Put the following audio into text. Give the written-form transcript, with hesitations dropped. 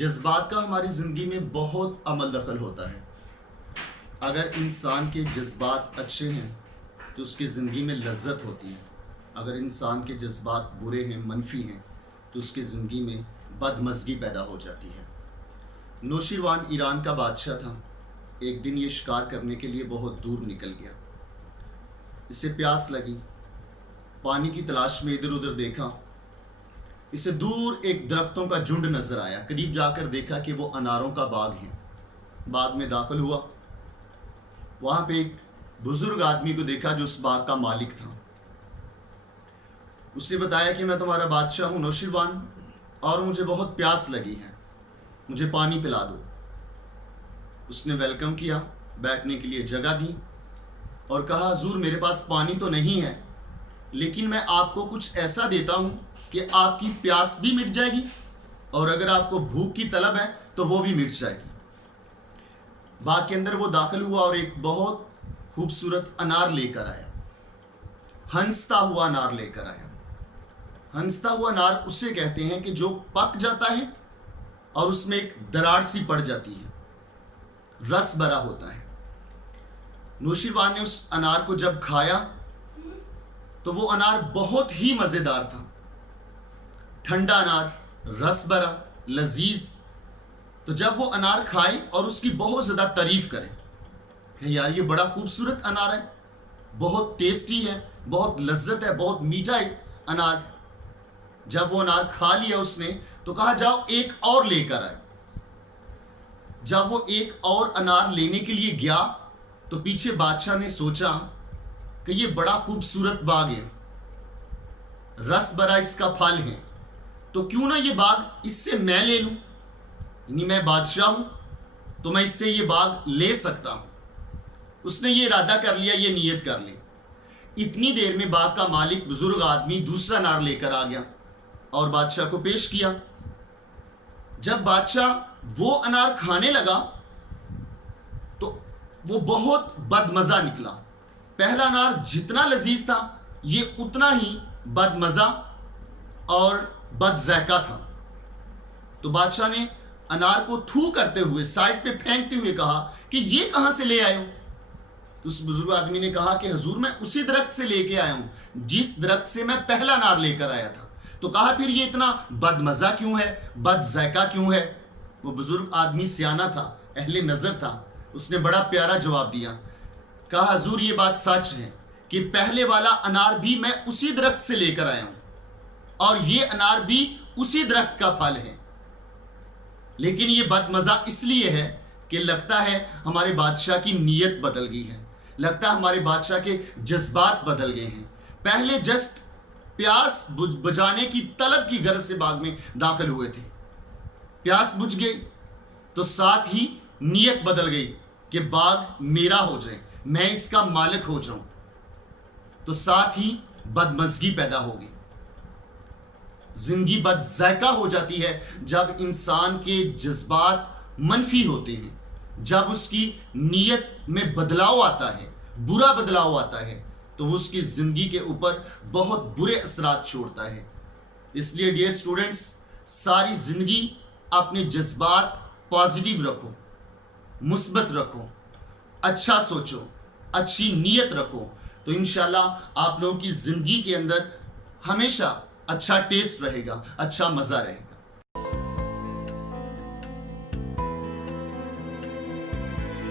جذبات کا ہماری زندگی میں بہت عمل دخل ہوتا ہے۔ اگر انسان کے جذبات اچھے ہیں تو اس کی زندگی میں لذت ہوتی ہے، اگر انسان کے جذبات برے ہیں، منفی ہیں، تو اس کی زندگی میں بدمزگی پیدا ہو جاتی ہے۔ نوشیروان ایران کا بادشاہ تھا۔ ایک دن یہ شکار کرنے کے لیے بہت دور نکل گیا۔ اسے پیاس لگی، پانی کی تلاش میں ادھر ادھر دیکھا۔ اسے دور ایک درختوں کا جھنڈ نظر آیا۔ قریب جا کر دیکھا کہ وہ اناروں کا باغ ہے۔ باغ میں داخل ہوا، وہاں پہ ایک بزرگ آدمی کو دیکھا جو اس باغ کا مالک تھا۔ اسے بتایا کہ میں تمہارا بادشاہ ہوں نوشیروان، اور مجھے بہت پیاس لگی ہے، مجھے پانی پلا دو۔ اس نے ویلکم کیا، بیٹھنے کے لیے جگہ دی اور کہا حضور میرے پاس پانی تو نہیں ہے، لیکن میں آپ کو کچھ ایسا دیتا ہوں کہ آپ کی پیاس بھی مٹ جائے گی، اور اگر آپ کو بھوک کی طلب ہے تو وہ بھی مٹ جائے گی۔ باغ کے اندر وہ داخل ہوا اور ایک بہت خوبصورت انار لے کر آیا، ہنستا ہوا انار لے کر آیا۔ ہنستا ہوا انار اسے کہتے ہیں کہ جو پک جاتا ہے اور اس میں ایک دراڑ سی پڑ جاتی ہے، رس بھرا ہوتا ہے۔ نوشیروان نے اس انار کو جب کھایا تو وہ انار بہت ہی مزیدار تھا، ٹھنڈا انار، رس بھرا، لذیذ۔ تو جب وہ انار کھائے اور اس کی بہت زیادہ تعریف کرے کہ یار یہ بڑا خوبصورت انار ہے، بہت ٹیسٹی ہے، بہت لذت ہے، بہت میٹھا ہے انار۔ جب وہ انار کھا لیا اس نے تو کہا جاؤ ایک اور لے کر آئے۔ جب وہ ایک اور انار لینے کے لیے گیا تو پیچھے بادشاہ نے سوچا کہ یہ بڑا خوبصورت باغ ہے، رس بھرا اس کا پھل ہے، تو کیوں نہ یہ باغ اس سے میں لے لوں، یعنی میں بادشاہ ہوں تو میں اس سے یہ باغ لے سکتا ہوں۔ اس نے یہ ارادہ کر لیا، یہ نیت کر لی۔ اتنی دیر میں باغ کا مالک بزرگ آدمی دوسرا انار لے کر آ گیا اور بادشاہ کو پیش کیا۔ جب بادشاہ وہ انار کھانے لگا تو وہ بہت بدمزہ نکلا۔ پہلا انار جتنا لذیذ تھا یہ اتنا ہی بدمزہ اور بد ذائقہ تھا۔ تو بادشاہ نے انار کو تھو کرتے ہوئے، سائڈ پہ پھینکتے ہوئے کہا کہ یہ کہاں سے لے آئے ہو؟ تو اس بزرگ آدمی نے کہا کہ حضور میں اسی درخت سے لے کے آیا ہوں جس درخت سے میں پہلا انار لے کر آیا تھا۔ تو کہا پھر یہ اتنا بد مزہ کیوں ہے، بد ذائقہ کیوں ہے؟ وہ بزرگ آدمی سیانہ تھا، اہل نظر تھا، اس نے بڑا پیارا جواب دیا۔ کہا حضور یہ بات سچ ہے کہ پہلے والا انار بھی میں اسی درخت سے لے کر آیا ہوں، اور یہ انار بھی اسی درخت کا پھل ہے، لیکن یہ بد مزہ اس لیے ہے کہ لگتا ہے ہمارے بادشاہ کی نیت بدل گئی ہے، لگتا ہے ہمارے بادشاہ کے جذبات بدل گئے ہیں۔ پہلے جسٹ پیاس بجھانے کی طلب کی غرض سے باغ میں داخل ہوئے تھے، پیاس بجھ گئی تو ساتھ ہی نیت بدل گئی کہ باغ میرا ہو جائے، میں اس کا مالک ہو جاؤں، تو ساتھ ہی بدمزگی پیدا ہوگی۔ زندگی بد ذائقہ ہو جاتی ہے جب انسان کے جذبات منفی ہوتے ہیں، جب اس کی نیت میں بدلاؤ آتا ہے، برا بدلاؤ آتا ہے، تو وہ اس کی زندگی کے اوپر بہت برے اثرات چھوڑتا ہے۔ اس لیے ڈیئر اسٹوڈنٹس، ساری زندگی اپنے جذبات پازیٹیو رکھو، مثبت رکھو، اچھا سوچو، اچھی نیت رکھو، تو انشاءاللہ آپ لوگوں کی زندگی کے اندر ہمیشہ اچھا ٹیسٹ رہے گا، اچھا مزہ رہے گا۔